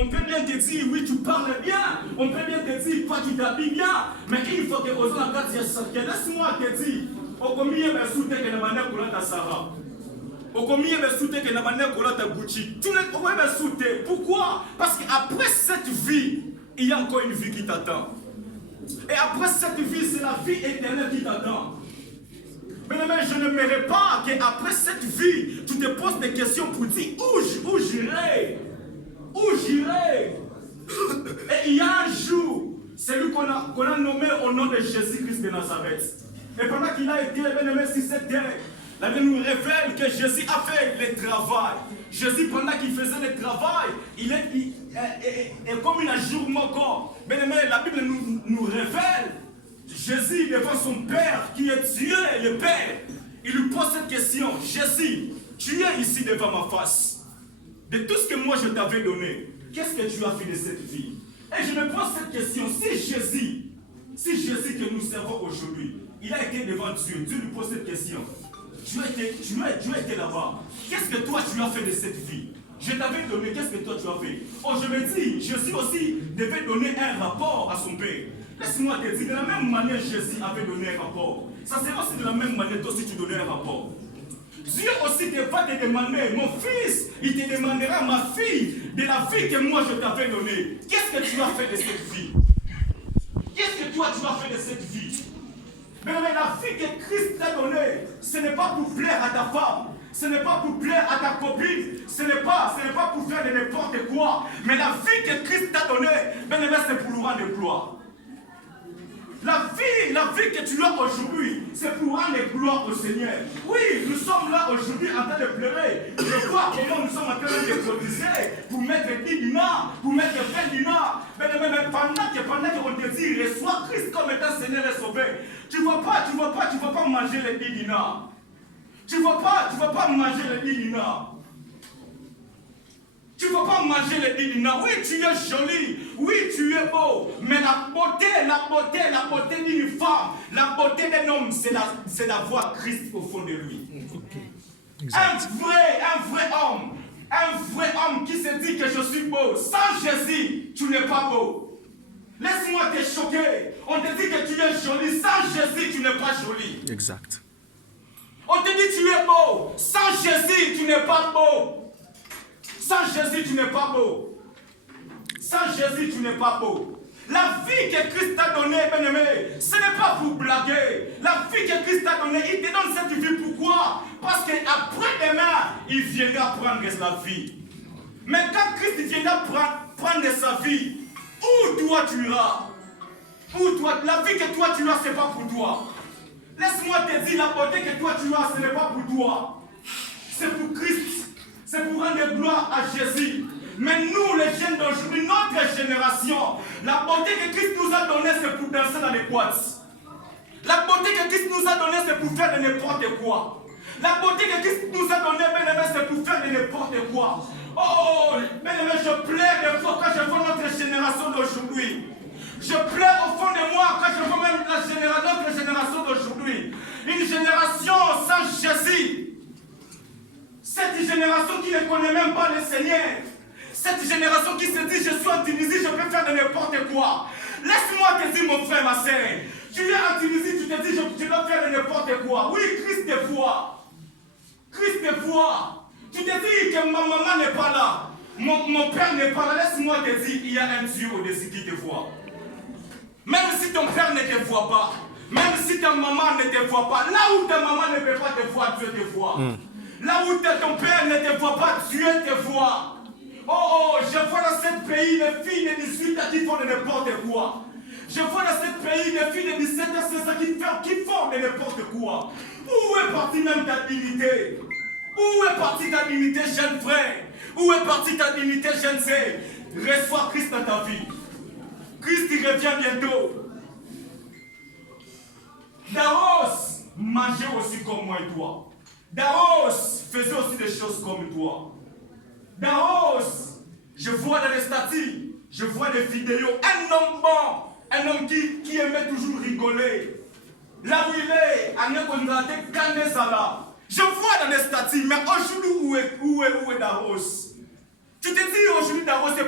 On peut bien te dire, oui, tu parles bien. On peut bien te dire, toi, tu t'habilles bien. Mais il faut que aux gens laisse-moi te dire, au combien de sous que la manière pour la Sarah. Au combien de sous que la manière pour la Gucci. Tu ne peux pas soutenir. Pourquoi? Parce qu'après cette vie, il y a encore une vie qui t'attend. Et après cette vie, c'est la vie éternelle qui t'attend. Mais je ne n'aimerais pas qu'après cette vie, tu te poses des questions pour dire où j'irai. Où j'irai? Et il y a un jour, c'est lui qu'on a nommé au nom de Jésus-Christ de Nazareth. Et pendant qu'il a été bien-aimé sur cette terre, la Bible nous révèle que Jésus a fait le travail. Jésus, pendant qu'il faisait le travail, il est comme il a jour encore. Bien-aimé, la Bible nous révèle Jésus devant son Père qui est Dieu et le Père. Il lui pose cette question. Jésus, tu es ici devant ma face. De tout ce que moi je t'avais donné, qu'est-ce que tu as fait de cette vie? Et je me pose cette question. Si Jésus que nous servons aujourd'hui, il a été devant Dieu, Dieu lui pose cette question. Tu as été là-bas. Qu'est-ce que toi tu as fait de cette vie? Je t'avais donné, qu'est-ce que toi tu as fait? Oh, je me dis, Jésus aussi devait donner un rapport à son Père. Laisse-moi te dire, de la même manière Jésus avait donné un rapport. Ça sera aussi de la même manière toi aussi tu donnais un rapport. Dieu aussi va te demander, mon fils, il te demandera, ma fille, de la vie que moi je t'avais donnée. Qu'est-ce que tu as fait de cette vie? Qu'est-ce que toi tu as fait de cette vie? Mais la vie que Christ t'a donnée, ce n'est pas pour plaire à ta femme, ce n'est pas pour plaire à ta copine, ce n'est pas pour faire de n'importe quoi. Mais la vie que Christ t'a donnée, c'est pour nous rendre gloire. La vie que tu as aujourd'hui, c'est pour rendre gloire au Seigneur. Oui, nous sommes là aujourd'hui en train de pleurer. Je vois comment nous sommes en train de cotiser pour mettre 10 dinars, pour mettre 20 dinars. Mais pendant qu'on te dit, reçois Christ comme étant Seigneur et Sauveur, tu ne vas pas manger les 10 dinars. Tu ne vas pas manger les 10 dinars. Tu ne vas pas manger les 10 dinars. Oui, tu es joli. Oui, tu es beau. Mais la beauté d'une femme, la beauté d'un homme, c'est d'avoir Christ au fond de lui. Un vrai homme qui se dit que je suis beau. Sans Jésus, tu n'es pas beau. Laisse-moi te choquer. On te dit que tu es joli. Sans Jésus, tu n'es pas joli. Exact. On te dit que tu es beau. Sans Jésus, tu n'es pas beau. Sans Jésus, tu n'es pas beau. Sans Jésus, tu n'es pas beau. La vie que Christ t'a donnée, bien-aimé, ce n'est pas pour blaguer. La vie que Christ t'a donnée, il te donne cette vie. Pourquoi? Parce qu'après-demain, il viendra prendre la vie. Mais quand Christ viendra prendre sa vie, où toi tu iras? La vie que toi tu as, ce n'est pas pour toi. Laisse-moi te dire, la beauté que toi tu as, ce n'est pas pour toi. C'est pour Christ. C'est pour rendre gloire à Jésus. Mais nous, les jeunes d'aujourd'hui, notre génération, la beauté que Christ nous a donnée, c'est pour danser dans les boîtes. La beauté que Christ nous a donnée, c'est pour faire de n'importe quoi. La beauté que Christ nous a donnée, c'est pour faire de n'importe quoi. Oh, je pleure des fois quand je vois notre génération d'aujourd'hui. Je pleure au fond de moi quand je vois même notre génération d'aujourd'hui. Une génération sans Jésus. Cette génération qui ne connaît même pas le Seigneur. Cette génération qui se dit, je suis en Tunisie, je peux faire de n'importe quoi. Laisse-moi te dire, mon frère, ma soeur. Tu es en Tunisie, tu te dis, je dois faire de n'importe quoi. Oui, Christ te voit. Christ te voit. Tu te dis que ma maman n'est pas là. Mon père n'est pas là. Laisse-moi te dire, il y a un Dieu au-dessus qui te voit. Même si ton père ne te voit pas, même si ta maman ne te voit pas, là où ta maman ne peut pas te voir, Dieu te voit. Là où ton père ne te voit pas, Dieu te voit. Oh, je vois dans ce pays des filles de 18 ans qui font de n'importe quoi. Je vois dans ce pays des filles de 17 ans qui font de n'importe quoi. Où est partie même ta dignité? Où est partie ta dignité, jeune frère? Où est partie ta dignité, jeune sœur? Reçois Christ dans ta vie. Christ il revient bientôt. Daros mangeait aussi comme moi et toi. Daros faisait aussi des choses comme toi. Daros, je vois dans les statuts, je vois des vidéos, un homme bon, un homme qui aimait toujours rigoler. Là où il est, je vois dans les statuts, mais aujourd'hui où est Daros? Tu te dis aujourd'hui Daros, c'est